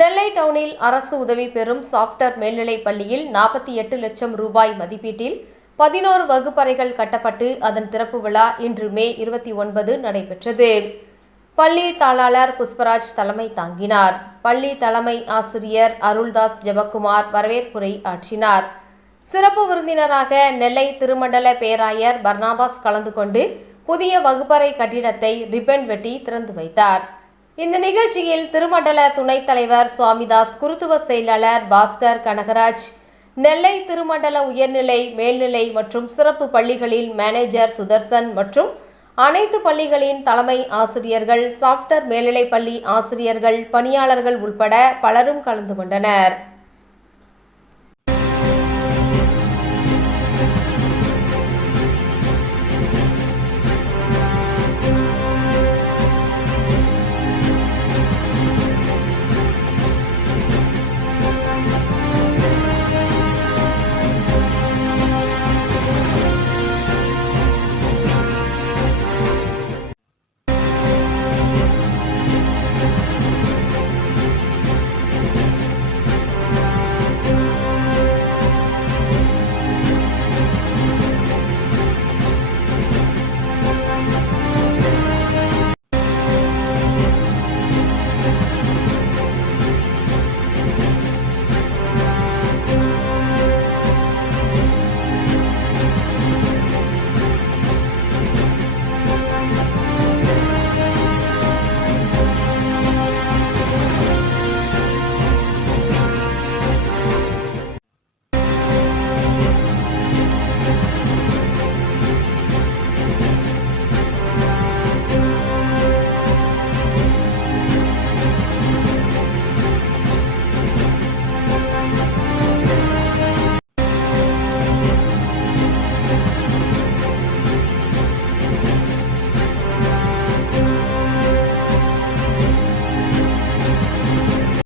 நெல்லை டவுனில் அரசு உதவி பெறும் சாப்ட்வேர் மேல்நிலைப் பள்ளியில் 48 லட்சம் ரூபாய் மதிப்பீட்டில் 11 வகுப்பறைகள் கட்டப்பட்டு அதன் திறப்பு விழா இன்று மே 29 நடைபெற்றது. பள்ளி தாளாளர் புஷ்பராஜ் தலைமை தாங்கினார். பள்ளி தலைமை ஆசிரியர் அருள்தாஸ் ஜெபக்குமார் வரவேற்புரை ஆற்றினார். சிறப்பு விருந்தினராக நெல்லை திருமண்டல பேராயர் பர்னாபாஸ் கலந்து கொண்டு புதிய வகுப்பறை கட்டிடத்தை ரிப்பன் வெட்டி திறந்து வைத்தார். இந்த நிகழ்ச்சியில் திருமண்டல துணைத் தலைவர் சுவாமிதாஸ், குருத்துவ செயலாளர் பாஸ்கர் கனகராஜ், நெல்லை திருமண்டல உயர்நிலை, மேல்நிலை மற்றும் சிறப்பு பள்ளிகளில் மேனேஜர் சுதர்சன் மற்றும் அனைத்து பள்ளிகளின் தலைமை ஆசிரியர்கள், சாப்ட்வேர் மேல்நிலைப் பள்ளி ஆசிரியர்கள், பணியாளர்கள் உள்பட பலரும் கலந்து கொண்டனர்.